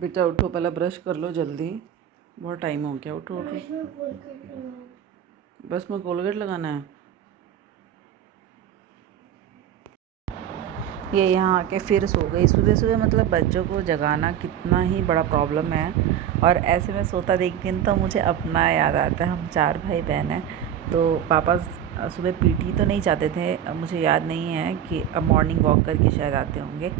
बेटा उठो, पहले ब्रश कर लो जल्दी, बहुत टाइम हो गया। उठो उठो, बस में कोलगेट लगाना है। ये यहाँ आके फिर सो गई सुबह सुबह। मतलब बच्चों को जगाना कितना ही बड़ा प्रॉब्लम है। और ऐसे में सोता देखती हूँ तो मुझे अपना याद आता है। हम 4 भाई बहन हैं। तो पापा सुबह पीटी तो नहीं जाते थे, मुझे याद नहीं है कि अब मॉर्निंग वॉक करके शायद आते होंगे।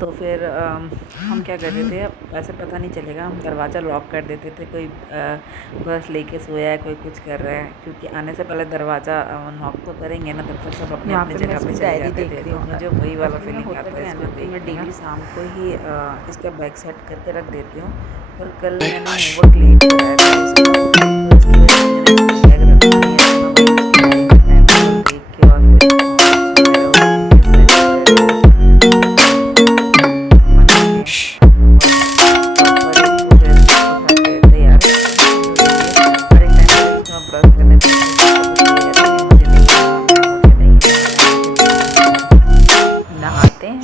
तो फिर हम क्या करते थे, ऐसे पता नहीं चलेगा, हम दरवाज़ा लॉक कर देते थे। कोई बस लेके सोया है, कोई कुछ कर रहा है, क्योंकि आने से पहले दरवाज़ा नॉक तो करेंगे ना, तब तक सब अपने अपने जगह पे चले जाते थे। तो मुझे वही वाला फीलिंग आता है इसको देख। मैं डेली शाम को ही इसका बैग सेट करके रख देती हूँ। और कल मैंने होमवर्क लेट कराया था इसका, तो इसकी वजह से मैंने इसका बैग रखा नहीं है। तो मैं वही टाइम टेबल देख के और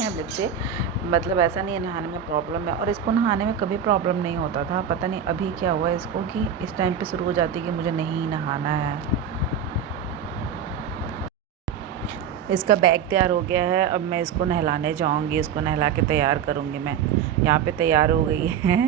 फिर बच्चे, मतलब ऐसा नहीं है नहाने में प्रॉब्लम है, और इसको नहाने में कभी प्रॉब्लम नहीं होता था। पता नहीं अभी क्या हुआ इसको कि इस टाइम पे शुरू हो जाती है कि मुझे नहीं नहाना है। इसका बैग तैयार हो गया है, अब मैं इसको नहलाने जाऊंगी, इसको नहला के तैयार करूंगी। मैं यहाँ पे तैयार हो गई है।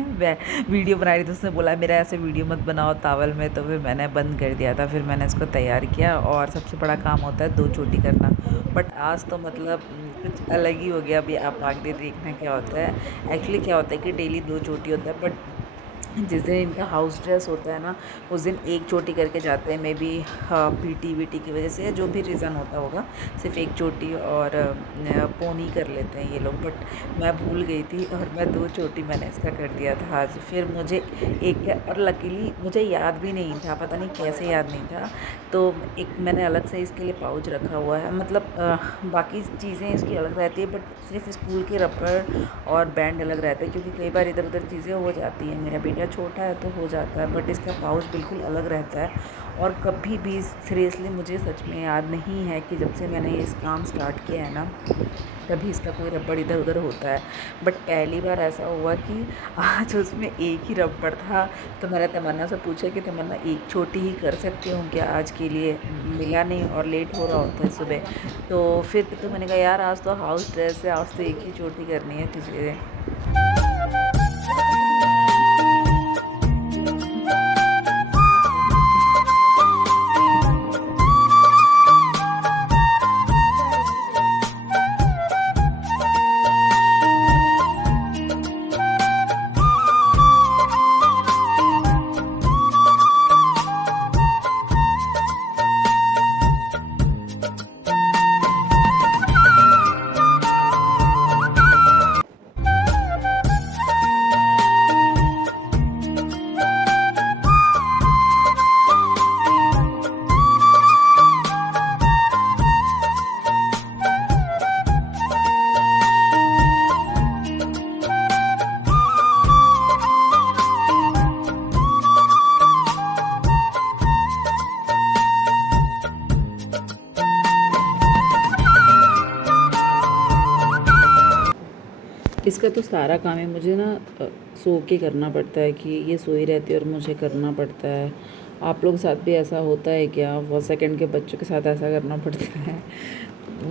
वीडियो बना रही थी, उसने बोला मेरा ऐसे वीडियो मत बनाओ टॉवल में, तो फिर मैंने बंद कर दिया था। फिर मैंने इसको तैयार किया, और सबसे बड़ा काम होता है 2 चोटी करना। बट आज तो मतलब कुछ अलग ही हो गया। अभी आप आगे देखना क्या होता है। एक्चुअली क्या होता है कि डेली 2 चोटी होता है, बट जिस दिन इनका हाउस ड्रेस होता है ना, उस दिन 1 चोटी करके जाते हैं। मे बी पीटी वीटी की वजह से, जो भी रीज़न होता होगा, सिर्फ 1 चोटी और पोनी कर लेते हैं ये लोग। बट मैं भूल गई थी, और मैं 2 चोटी मैंने इसका कर दिया था आज। फिर मुझे एक, और लकीली मुझे याद भी नहीं था, पता नहीं कैसे याद नहीं था। तो एक मैंने अलग से इसके लिए पाउच रखा हुआ है। मतलब बाकी चीज़ें इसकी अलग रहती है, बट सिर्फ स्कूल के रबड़ और बैंड अलग रहते हैं, क्योंकि कई बार इधर उधर चीज़ें हो जाती हैं। मेरा बेटा छोटा है तो हो जाता है, बट इसका पाउच बिल्कुल अलग रहता है। और कभी भी सीरियसली मुझे सच में याद नहीं है कि जब से मैंने ये इस काम स्टार्ट किया है ना, तभी इसका कोई रबड़ इधर उधर होता है। बट पहली बार ऐसा हुआ कि आज उसमें एक ही रबड़ था। तो मैंने तमन्ना से पूछा कि तमन्ना 1 छोटी ही कर सकती हूँ क्या आज के लिए, मिला नहीं और लेट हो रहा होता है सुबह। तो फिर तो मैंने कहा यार आज तो हाउस ड्रेस है, आज तो 1 ही चोटी करनी है तुझे। इसका तो सारा काम है मुझे ना सो के करना पड़ता है, कि ये सोई रहती है और मुझे करना पड़ता है। आप लोग के साथ भी ऐसा होता है क्या? बहुत सेकंड के बच्चों के साथ ऐसा करना पड़ता है।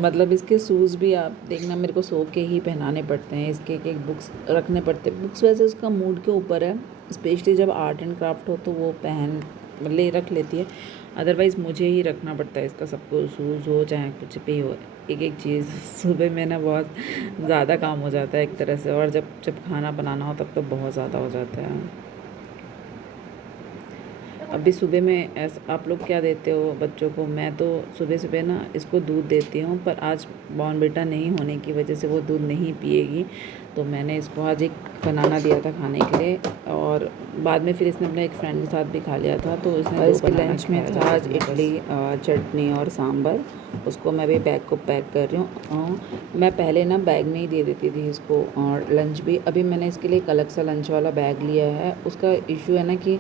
मतलब इसके शूज़ भी आप देखना, मेरे को सो के ही पहनाने पड़ते हैं। इसके एक एक बुक्स रखने पड़ते हैं। बुक्स वैसे उसका मूड के ऊपर है, स्पेशली जब आर्ट एंड क्राफ्ट हो तो वो पहन ले रख लेती है। अदरवाइज़ मुझे ही रखना पड़ता है इसका सबको, शूज़ हो चाहे कुछ भी हो, एक एक चीज़। सुबह में ना बहुत ज़्यादा काम हो जाता है एक तरह से, और जब जब खाना बनाना हो तब तो बहुत ज़्यादा हो जाता है। अभी सुबह में ऐसा आप लोग क्या देते हो बच्चों को? मैं तो सुबह सुबह ना इसको दूध देती हूँ, पर आज बॉर्नविटा नहीं होने की वजह से वो दूध नहीं पिएगी। तो मैंने इसको आज एक बनाना दिया था खाने के लिए, और बाद में फिर इसने अपने एक फ्रेंड के साथ भी खा लिया था। तो इसने इसके लंच में था आज इडली, चटनी और सांभर। उसको मैं भी बैग को पैक कर रही हूँ। मैं पहले ना बैग में ही दे देती थी इसको, और लंच भी। अभी मैंने इसके लिए एक अलग सा लंच वाला बैग लिया है। उसका इशू है ना कि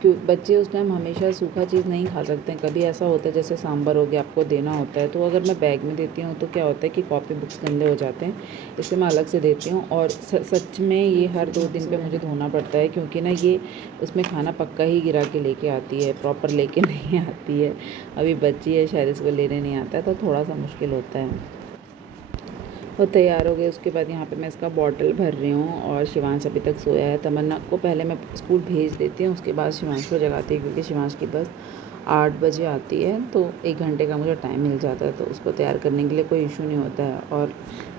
क्यों बच्चे उस टाइम हमेशा सूखा चीज़ नहीं खा सकते हैं। कभी ऐसा होता है जैसे सांभर हो गया, आपको देना होता है, तो अगर मैं बैग में देती हूँ तो क्या होता है कि कॉपी बुक्स गंदे हो जाते हैं, इसलिए मैं अलग से देती हूँ। और सच में ये हर 2 दिन पे मुझे धोना पड़ता है, क्योंकि ना ये उसमें खाना पक्का ही गिरा के लेके आती है, प्रॉपर लेके नहीं आती है। अभी बच्ची है, शायद इसको लेने नहीं आता है, तो थोड़ा सा मुश्किल होता है। वो तैयार हो गए, उसके बाद यहाँ पे मैं इसका बॉटल भर रही हूँ और शिवांश अभी तक सोया है। तमन्ना को पहले मैं स्कूल भेज देती हूँ, उसके बाद शिवांश को जगाती हूँ, क्योंकि शिवांश की बस 8 बजे आती है, तो 1 घंटे का मुझे टाइम मिल जाता है, तो उसको तैयार करने के लिए कोई इशू नहीं होता है। और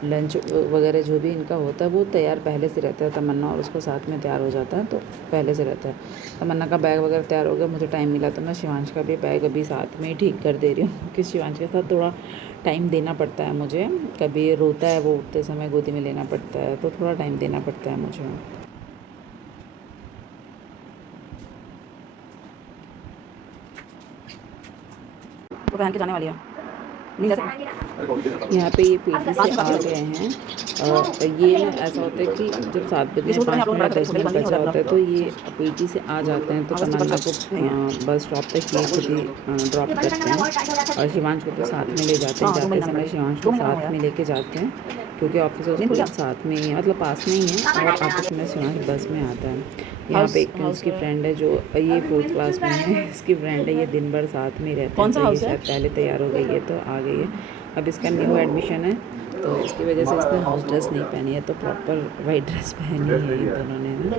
लंच वगैरह जो भी इनका होता है वो तैयार पहले से रहता है। तमन्ना और उसको साथ में तैयार हो जाता है, तो पहले से रहता है। तमन्ना का बैग वगैरह तैयार हो गया, मुझे टाइम मिला तो मैं शिवांश का भी बैग अभी साथ में ही ठीक कर दे रही हूँ, क्योंकि शिवांश के साथ थोड़ा टाइम देना पड़ता है मुझे। कभी रोता है, वो उठते समय गोदी में लेना पड़ता है, तो थोड़ा टाइम देना पड़ता है मुझे। वो पहन के जाने वाली है। यहाँ पे ये पीटी से आ गए हैं। ये ना ऐसा होता है कि जब 7 बजने 5 मिनट 10 मिनट बचा होता है, तो ये पीटी से आ जाते हैं, तो तमन्ना को बस स्टॉप तक ये खुद ही ड्रॉप करते हैं, और शिवांश को तो साथ में ले जाते हैं। जाते समय शिवांश को साथ में लेके जाते हैं, क्योंकि ऑफिस और स्कूल साथ में ही है, मतलब पास में ही है, और आते समय शिवांश बस में आता है। यहाँ पे एक इसकी फ्रेंड है, जो ये 4th क्लास में है, इसकी फ्रेंड है, ये दिन भर साथ में रहते हैं, तो ये शायद पहले तैयार हो गई है, तो आ गई है। अब इसका न्यू एडमिशन है, तो इसकी वजह से इसने हाउस ड्रेस नहीं पहनी है, तो प्रॉपर वाइट ड्रेस पहनी है इन दोनों ने ना।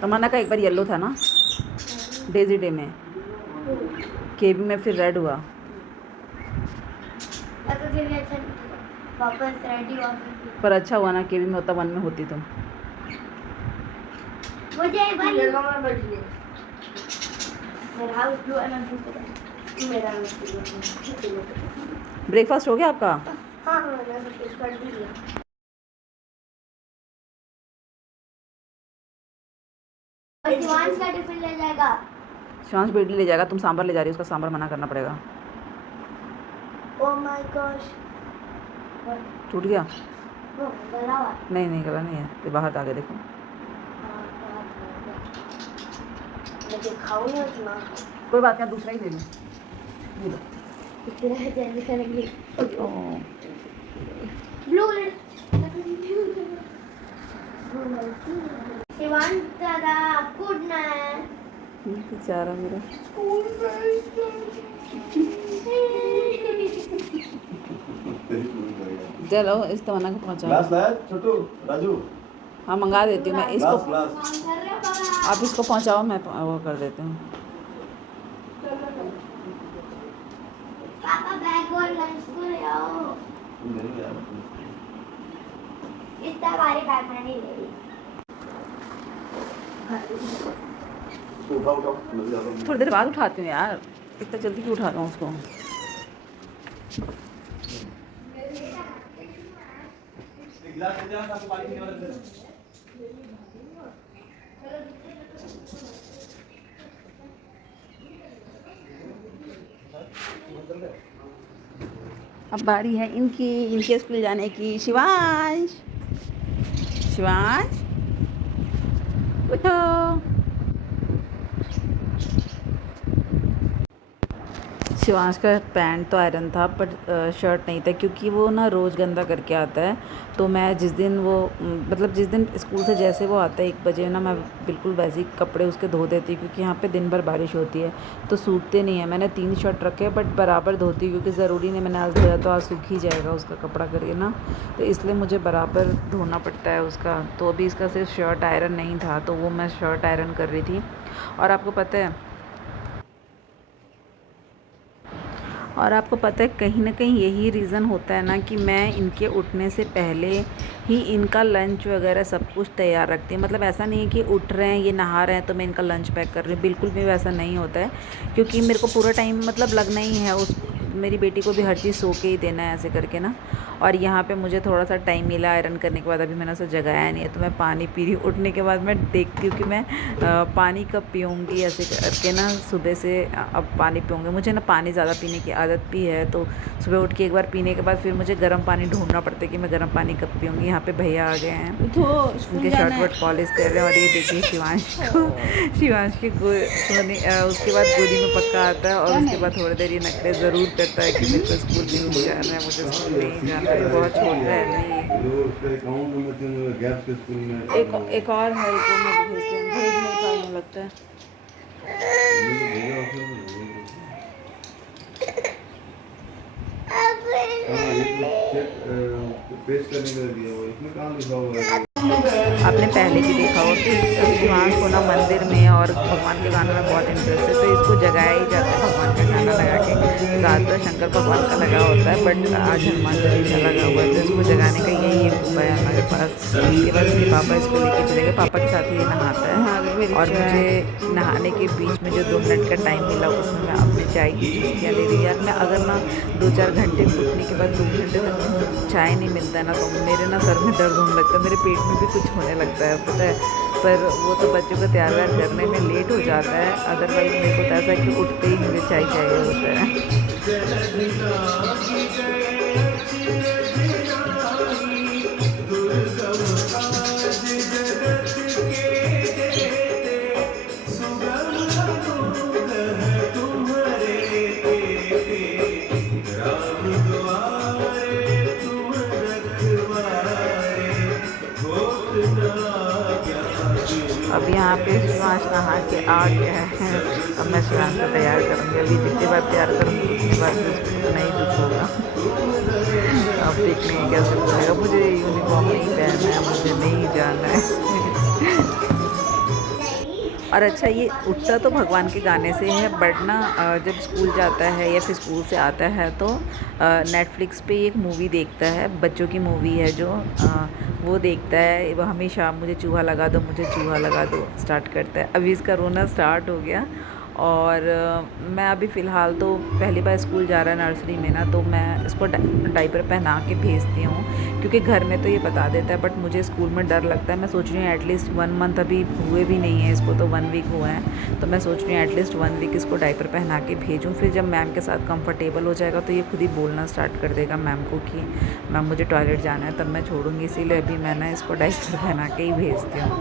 तमन्ना का एक बार येलो था ना डेजी डे में, केबी में फिर रेड हुआ। पर अच्छा हुआ ना, केबी में होता 1 में होती तुम। ब्रेकफास्ट हो गया आपका? हाँ मैंने सब कुछ कर दिया। शिवांश का टिफिन ले जाएगा। शिवांश बेटी ले जाएगा, तुम सांभर ले जा रही हो, उसका सांभर मना करना पड़ेगा। ओह माय गॉश, टूट गया? गला हुआ। नहीं नहीं, गला नहीं है, ये बाहर आ गया, देखो। मैं खाऊं या ना? कोई बात नहीं, दूसरा ही ले लो। इतना जल्दी करेंगे। ब्लू शिवांश दादा गुड नाइट। बेचारा मेरा। चलो इस तमन्ना को पहुँचाओ। छोटू राजू, हाँ मंगा देती हूँ मैं इसको। ग्लास आप इसको पहुँचाओ, मैं वो कर देती हूँ। पापा बैग और लंच को ले आओ। इतना भारी बैग मैं नहीं ले रही। थोड़ी देर बाद उठाती हूँ यार, इतना जल्दी क्यों उठा रहा हूँ उसको। अब बारी है इनके स्कूल जाने की। शिवांश, शिवांश उठो। शिवांश का पैंट तो आयरन था, पर शर्ट नहीं था, क्योंकि वो ना रोज़ गंदा करके आता है। तो मैं जिस दिन वो मतलब जिस दिन स्कूल से जैसे वो आता है 1 बजे ना, मैं बिल्कुल वैसे ही कपड़े उसके धो देती हूँ, क्योंकि यहाँ पे दिन भर बारिश होती है, तो सूखते नहीं है। मैंने 3 शर्ट रखे, बट बराबर धोती हूँ, क्योंकि ज़रूरी नहीं मैंने आज धोया तो आज सूख ही जाएगा उसका कपड़ा करके ना, तो इसलिए मुझे बराबर धोना पड़ता है उसका। तो अभी इसका सिर्फ शर्ट आयरन नहीं था, तो वो मैं शर्ट आयरन कर रही थी। और आपको पता है कहीं ना कहीं यही रीज़न होता है ना, कि मैं इनके उठने से पहले ही इनका लंच वगैरह सब कुछ तैयार रखती हूँ। मतलब ऐसा नहीं है कि उठ रहे हैं, ये नहा रहे हैं तो मैं इनका लंच पैक कर रही हूँ, बिल्कुल भी वैसा नहीं होता है, क्योंकि मेरे को पूरा टाइम मतलब लगना ही है उस मेरी बेटी को भी हर चीज़ सो के ही देना है ऐसे करके ना। और यहाँ पे मुझे थोड़ा सा टाइम मिला आयरन करने के बाद, अभी मैंने उसे जगाया नहीं है, तो मैं पानी पी रही हूँ। उठने के बाद मैं देखती हूँ कि मैं पानी कब पीऊँगी, ऐसे करके ना सुबह से अब पानी पीऊँगी। मुझे ना पानी ज़्यादा पीने की आदत भी है, तो सुबह उठ के एक बार पीने के बाद फिर मुझे गर्म पानी ढूंढना पड़ता है कि मैं गर्म पानी कब पीऊँगी। यहाँ पे भैया आ गए हैं, उनके शर्ट वर्ट पॉलिश कर रहे हैं। और ये देखिए शिवांश के उसके बाद गोदी में पक्का आता है, और उसके बाद थोड़ी देर ये नखरे ज़रूर रहता है कि मेरे को स्कूल नहीं जाना है, मुझे स्कूल नहीं जाना है, बहुत छोटा है ना ये। एक और है को मैं भेज नहीं पाऊँ लगता है। पेस्ट करने के लिए दिया हुआ है, इसमें कहाँ लिखा हुआ है? आपने पहले भी देखा हो कि शिवांश को ना मंदिर में और भगवान के गानों में बहुत इंटरेस्ट है, तो इसको जगाया ही जाता है भगवान का गाना लगा के। ज़्यादातर शंकर भगवान का लगा होता है, बट आज हनुमान चालीसा लगा हुआ है, तो इसको जगाने का यही एक उपाय है हमारे पास। इसके बाद इसके पापा इसको लेके चले गए, पापा के साथ ही ये नहाता है। और मुझे नहाने के बीच में जो 2 मिनट का टाइम मिला उसमें मैं अपने चाय की चुस्कियाँ ले रही। यार मैं अगर ना 2-4 घंटे उठने के बाद 2 घंटे तक चाय नहीं मिलता है ना, तो मेरे ना सर में दर्द होने लगता है, मेरे पेट में भी कुछ होने लगता है, पता है। पर वो तो बच्चों को तैयार व्यार करने में लेट हो जाता है, अदरवाइज़ मेरे को तो ऐसा है कि उठते ही मुझे चाय चाहिए होता है। अब यहाँ पे शिवांश नहा के आ गया है, अब मैं शिवांश को तैयार करूँगी। अभी जितनी बार तैयार करूँगी उतनी बार उसको नहीं दुख होगा। अब देखने में कैसे बोलेगा मुझे यूनिफॉर्म नहीं पहनना है, मुझे नहीं जाना है। और अच्छा ये उठता तो भगवान के गाने से है, बट ना जब स्कूल जाता है या फिर स्कूल से आता है तो नेटफ्लिक्स पे एक मूवी देखता है, बच्चों की मूवी है जो वो देखता है। वो हमेशा मुझे चूहा लगा दो, मुझे चूहा लगा दो स्टार्ट करता है। अभी इसका रोना स्टार्ट हो गया। और मैं अभी फ़िलहाल तो पहली बार स्कूल जा रहा है नर्सरी में ना, तो मैं इसको डायपर पहना के भेजती हूँ, क्योंकि घर में तो ये बता देता है, बट मुझे स्कूल में डर लगता है। मैं सोच रही हूँ एटलीस्ट 1 मंथ अभी हुए भी नहीं है इसको, तो 1 वीक हुआ है, तो मैं सोच रही हूँ एटलीस्ट 1 वीक इसको डायपर पहना के भेजूँ। फिर जब मैम के साथ कंफर्टेबल हो जाएगा तो ये खुद ही बोलना स्टार्ट कर देगा मैम को कि मैम मुझे टॉयलेट जाना है, तब मैं छोड़ूंगी। इसीलिए अभी मैं ना इसको डायपर पहना के ही भेजती हूँ।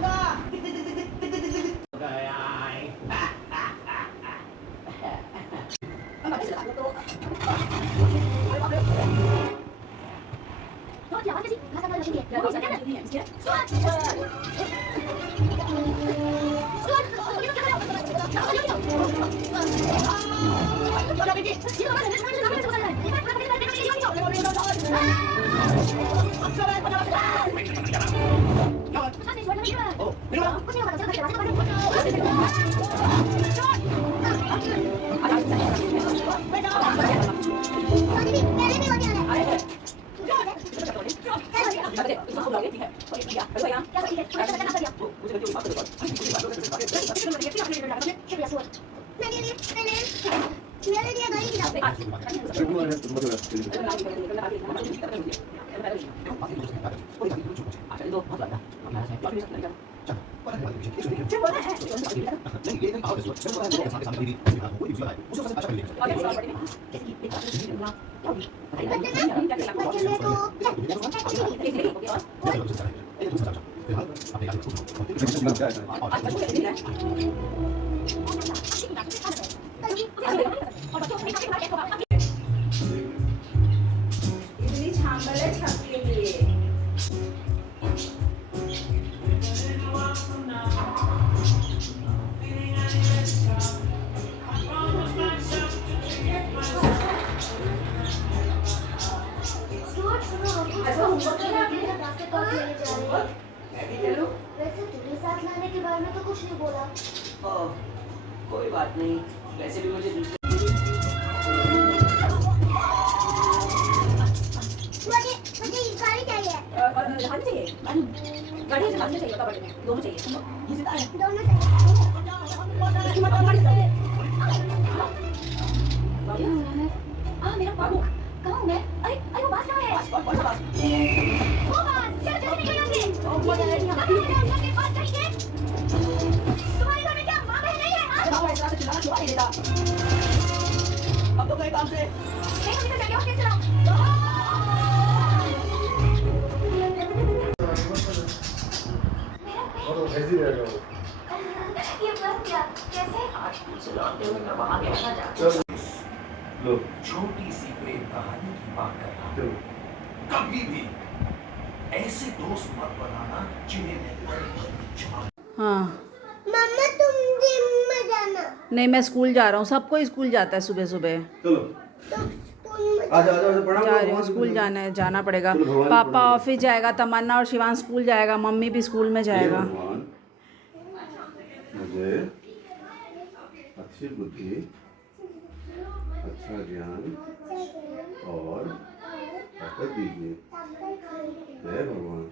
वैसे तुम्हें साथ लाने के बारे में तो कुछ नहीं बोला। कोई बात नहीं, वैसे भी मुझे दूसरे मुझे गाड़ी चाहिए। गाड़ी चाहिए, गाड़ी से चाहिए, दोनों चाहिए, दोनों चाहिए। मेरा बाबू कहाँ हूँ मैं? अरे अरे वो बास कहाँ है? वो बास चलो चलो निकल यहाँ से। बास चाहिए। तुम्हारे घर में क्या माँ बहन नहीं है? हाँ? अब तो गए काम से। नहीं हम इधर जाके कैसे लाऊं? ऐसी रहेगा वो। ये बस क्या? कैसे? आज स्कूल से लौटते हुए मैं वहाँ गया था। लो छोटी सी प्रेम कहानी की बात करना। चलो कभी भी ऐसे दोस्त मत बनाना जिन्हें मैं पल भर में जान। हाँ मम्मा तुम जिम में जाना। नहीं, मैं स्कूल जा रहा हूँ, सब कोई स्कूल जाता है सुबह सुबह। चलो तुम स्कूल में आजा आजा आजा प्रणाम जा रही हूँ, स्कूल जाना है, जाना पड़ेगा। चलो, भगवान पापा प्रणाम। ऑफिस जाएगा, तमन्ना और शिवान स्कूल जाएगा, मम्मी भी स्कूल में हे जाएगा। भगवान मुझे अच्छी बुद्धि, अच्छा ज्ञान और ताकत दीजिए। जय भगवान।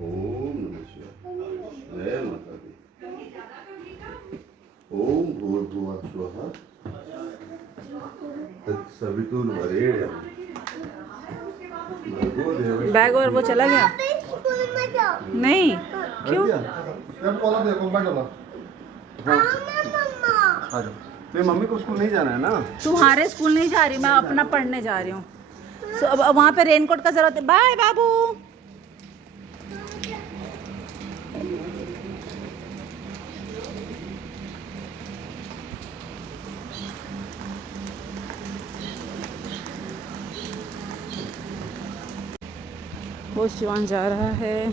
ओम नमः शिवाय। जय माता दी। ओम भूर्भुवः स्वः तत्सवितुर्वरेण्यं भर्गो देवस्य बैग और वो चला गया? स्कूल में जाओ। नहीं, क्यों? कॉलर देखो बैठ जाओ। मम्मा आ जाओ। मेरी मम्मी को स्कूल नहीं जाना है ना। तुम्हारे स्कूल नहीं जा रही, मैं अपना पढ़ने जा रही हूँ। अब वहाँ पे रेनकोट का जरूरत है। बाय बाबू। वो शिवान जा रहा है।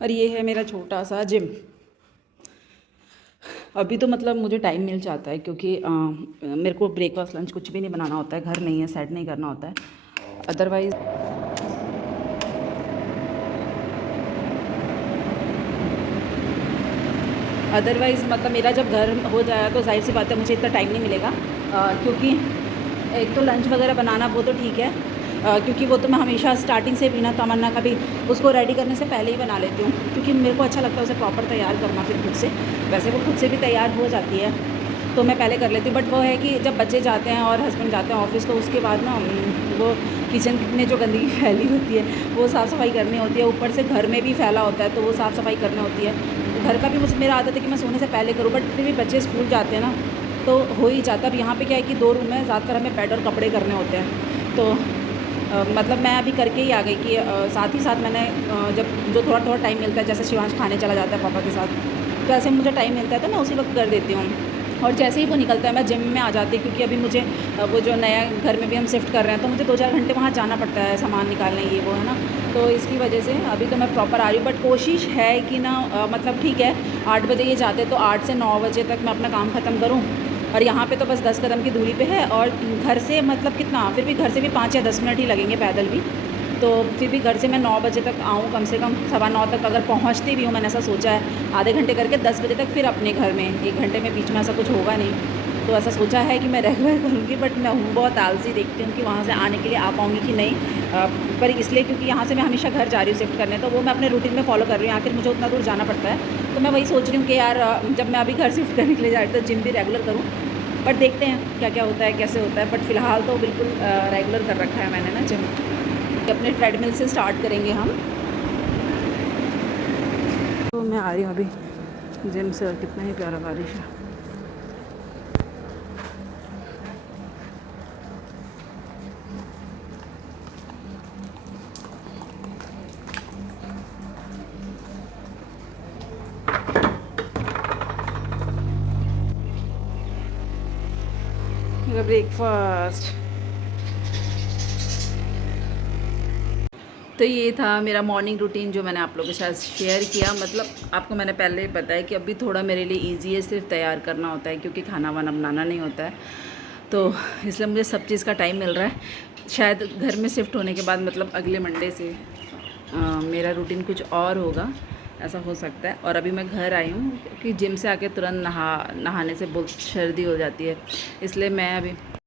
और ये है मेरा छोटा सा जिम। अभी तो मतलब मुझे टाइम मिल जाता है क्योंकि मेरे को ब्रेकफास्ट लंच कुछ भी नहीं बनाना होता है, घर नहीं है, सेट नहीं करना होता है। अदरवाइज़ मतलब मेरा जब घर हो जाएगा तो जाहिर सी बात है मुझे इतना टाइम नहीं मिलेगा, क्योंकि एक तो लंच वगैरह बनाना वो तो ठीक है, क्योंकि वो तो मैं हमेशा स्टार्टिंग से भी ना, तमन्ना का भी उसको रेडी करने से पहले ही बना लेती हूँ, क्योंकि मेरे को अच्छा लगता है उसे प्रॉपर तैयार करना फिर खुद से। वैसे वो खुद से भी तैयार हो जाती है तो मैं पहले कर लेती हूँ, बट वो है कि जब बच्चे जाते हैं और हस्बैंड जाते हैं ऑफिस तो उसके बाद ना वो किचन में जो गंदगी फैली होती है वो साफ़ सफाई करनी होती है, ऊपर से घर में भी फैला होता है तो वो साफ़ सफाई करनी होती है। घर का भी मेरा आदत है कि मैं सोने से पहले करूँ, बट फिर भी बच्चे स्कूल जाते हैं ना तो हो ही जाता है। अब यहाँ पे क्या है कि 2 रूम है, ज़्यादातर हमें बेड और कपड़े करने होते हैं, तो मतलब मैं अभी करके ही आ गई कि साथ ही साथ मैंने जब जो थोड़ा थोड़ा टाइम मिलता है, जैसे शिवांश खाने चला जाता है पापा के साथ, तो ऐसे मुझे टाइम मिलता है तो मैं उसी वक्त कर देती हूँ। और जैसे ही वो निकलता है मैं जिम में आ जाती हूँ, क्योंकि अभी मुझे वो जो नया घर में भी हम शिफ्ट कर रहे हैं तो मुझे 2-4 घंटे वहाँ जाना पड़ता है सामान निकालने, ये वो है ना, तो इसकी वजह से अभी तो मैं प्रॉपर आ रही हूँ। बट कोशिश है कि ना मतलब ठीक है 8 बजे ये जाते तो 8 से 9 बजे तक मैं अपना काम ख़त्म करूँ, और यहाँ पे तो बस 10 कदम की दूरी पे है, और घर से मतलब कितना, फिर भी घर से भी 5 या 10 मिनट ही लगेंगे पैदल भी, तो फिर भी घर से मैं 9 बजे तक आऊँ, कम से कम 9:15 तक अगर पहुँचती भी हूँ, मैंने ऐसा सोचा है, आधे घंटे करके 10 बजे तक फिर अपने घर में, 1 घंटे में बीच में ऐसा कुछ होगा नहीं, तो ऐसा सोचा है कि मैं रेगुलर करूँगी। बट मैं हूँ बहुत आलसी, देखती हूँ कि वहाँ से आने के लिए आ पाऊँगी कि नहीं, पर इसलिए क्योंकि यहाँ से मैं हमेशा घर जा रही हूँ शिफ्ट करने, तो वो मैं अपने रूटीन में फॉलो कर रही हूँ, आखिर मुझे उतना दूर जाना पड़ता है, तो मैं वही सोच रही हूँ कि यार जब मैं अभी घर शिफ्ट करने के लिए जा रही हूँ तो जिम भी रेगुलर करूँ, बट देखते हैं क्या क्या होता है, कैसे होता है। बट फ़िलहाल तो बिल्कुल रेगुलर कर रखा है मैंने ना जिम। अपने ट्रेडमिल से स्टार्ट करेंगे हम, तो मैं आ रही हूँ अभी जिम से, और कितना ही प्यारा बारिश है। ब्रेकफास्ट तो ये था मेरा मॉर्निंग रूटीन जो मैंने आप लोगों के साथ शेयर किया। मतलब आपको मैंने पहले ही बताया कि अभी थोड़ा मेरे लिए इजी है, सिर्फ तैयार करना होता है, क्योंकि खाना वाना बनाना नहीं होता है, तो इसलिए मुझे सब चीज़ का टाइम मिल रहा है। शायद घर में शिफ्ट होने के बाद मतलब अगले मंडे से मेरा रूटीन कुछ और होगा, ऐसा हो सकता है। और अभी मैं घर आई हूँ क्योंकि जिम से आके तुरंत नहाने से बहुत सर्दी हो जाती है, इसलिए मैं अभी